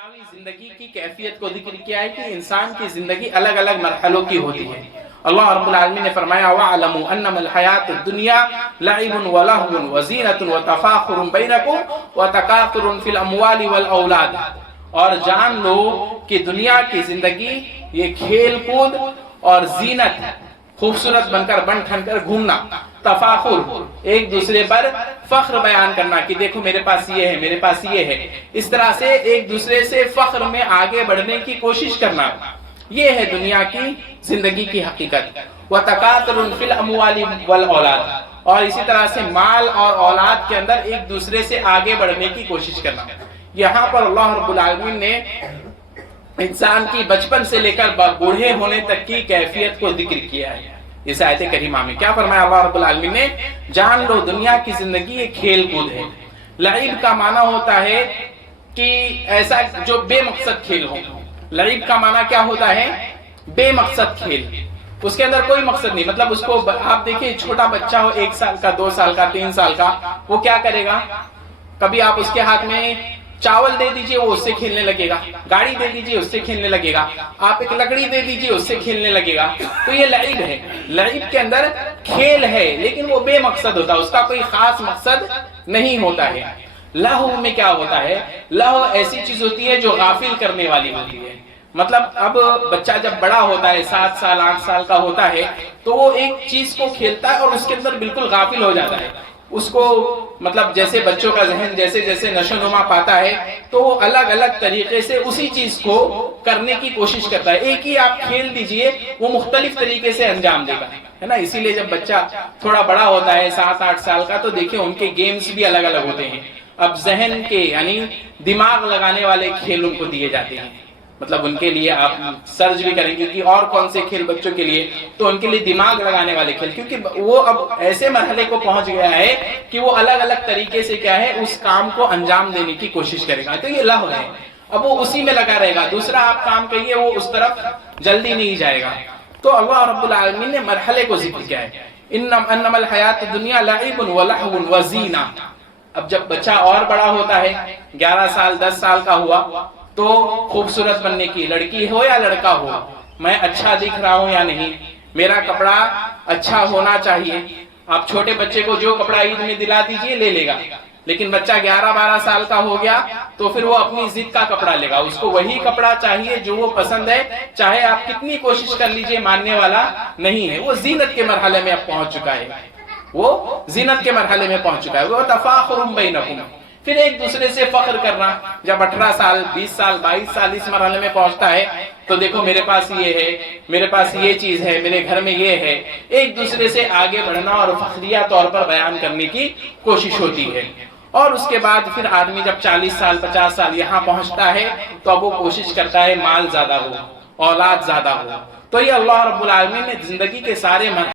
دنیاوی زندگی کی کیفیت کو ذکر کیا ہے کہ انسان کی زندگی الگ الگ مرحلوں کی ہوتی ہے۔ اللہ رب العالمین نے فرمایا وَاعْلَمُوا أَنَّمَا الْحَيَاةُ الدُّنْيَا لَعِبٌ وَلَهْوٌ وَزِينَةٌ وَتَفَاخُرٌ بَيْنَكُمْ وَتَكَاثُرٌ فِي الْأَمْوَالِ وَالْأَوْلَادِ، اور جان لو کہ دنیا کی زندگی یہ کھیل کود اور زینت، خوبصورت بن کر بن ٹھن کر گھومنا، تفاخر ایک دوسرے پر فخر بیان کرنا کہ دیکھو میرے پاس یہ ہے، میرے پاس یہ ہے، اس طرح سے ایک دوسرے سے فخر میں آگے بڑھنے کی کوشش کرنا، یہ ہے دنیا کی زندگی کی حقیقت۔ وَتَكَاثُرٌ فِي الْأَمْوَالِ وَالْأَوْلَادِ، اور اسی طرح سے مال اور اولاد کے اندر ایک دوسرے سے آگے بڑھنے کی کوشش کرنا۔ یہاں پر اللہ رب العالمین نے انسان کی بچپن سے لے کر بوڑھے ہونے تک کی کیفیت کو ذکر کیا ہے۔ اس آیت کریمہ میں کیا فرمایا اللہ رب العالمین نے؟ جان لو دنیا کی زندگی ایک کھیل کود ہے۔ لعب کا معنی ہوتا ہے کہ ایسا جو بے مقصد کھیل ہو۔ لعب کا معنی کیا ہوتا ہے؟ بے مقصد کھیل، اس کے اندر کوئی مقصد نہیں، مطلب اس کو آپ دیکھیں چھوٹا بچہ ہو 1 سال کا، 2 سال کا، 3 سال کا، وہ کیا کرے گا؟ کبھی آپ اس کے ہاتھ میں چاول دے دیجئے وہ اس سے کھیلنے لگے گا، گاڑی دے دیجئے اس سے کھیلنے لگے گا، آپ ایک لکڑی دے دیجئے اس سے کھیلنے لگے گا۔ تو یہ لعب ہے، لعب کے اندر کھیل ہے لیکن وہ بے مقصد ہوتا ہے، اس کا کوئی خاص مقصد نہیں ہوتا ہے۔ لہو میں کیا ہوتا ہے؟ لہو ایسی چیز ہوتی ہے جو غافل کرنے والی ہوتی ہے۔ مطلب اب بچہ جب بڑا ہوتا ہے، 7 سال 8 سال کا ہوتا ہے، تو وہ ایک چیز کو کھیلتا ہے اور اس کے اندر بالکل غافل ہو جاتا ہے۔ اس کو مطلب جیسے بچوں کا ذہن جیسے جیسے نشو نما پاتا ہے تو وہ الگ الگ طریقے سے اسی چیز کو کرنے کی کوشش کرتا ہے۔ ایک ہی آپ کھیل دیجئے وہ مختلف طریقے سے انجام دے گا، ہے نا۔ اسی لیے جب بچہ تھوڑا بڑا ہوتا ہے 7 8 سال کا تو دیکھیں ان کے گیمز بھی الگ الگ ہوتے ہیں۔ اب ذہن کے یعنی دماغ لگانے والے کھیل ان کو دیے جاتے ہیں، مطلب ان کے لیے آپ سرچ بھی کریں گے کہ اور کون سے کھیل بچوں کے لیے، تو ان کے لیے دماغ لگانے والے کھیل، کیونکہ وہ اب ایسے مرحلے کو پہنچ گیا ہے کہ وہ الگ الگ طریقے سے کیا ہے اس کام کو انجام دینے کی کوشش کرے گا۔ تو یہ لہو ہے، اب وہ اسی میں لگا رہے گا، دوسرا آپ کام کریے وہ اس طرف جلدی نہیں جائے گا۔ تو اللہ رب العالمین نے مرحلے کو ذکر کیا ہے، انما الحیات الدنیا لعب ولہو وزینہ۔ اب جب بچہ اور بڑا ہوتا ہے، 11 سال 10 سال کا ہوا تو خوبصورت بننے کی، لڑکی ہو یا لڑکا ہو، میں اچھا دکھ رہا ہوں یا نہیں، میرا کپڑا اچھا ہونا چاہیے۔ آپ چھوٹے بچے کو جو کپڑا عید میں دلا دیجئے لے لے گا، لیکن بچہ 11 12 سال کا ہو گیا تو پھر وہ اپنی ضد کا کپڑا لے گا، اس کو وہی کپڑا چاہیے جو وہ پسند ہے، چاہے آپ کتنی کوشش کر لیجئے ماننے والا نہیں ہے۔ وہ زینت کے مرحلے میں اب پہنچ چکا ہے، وہ زینت کے مرحلے میں پہنچ چکا ہے۔ وہ تفاخر بینکم، پھر ایک دوسرے سے فخر کرنا۔ جب 18 سال 20 سال 22 سال اس مرحلے میں پہنچتا ہے تو دیکھو میرے پاس یہ ہے، میرے پاس یہ چیز ہے، میرے گھر میں یہ ہے، ایک دوسرے سے آگے بڑھنا اور فخریہ طور پر بیان کرنے کی کوشش ہوتی ہے۔ اور اس کے بعد پھر آدمی جب 40 سال 50 سال یہاں پہنچتا ہے تو اب وہ کوشش کرتا ہے مال زیادہ ہو، اولاد زیادہ ہو۔ تو یہ اللہ رب العالمین نے زندگی کے سارے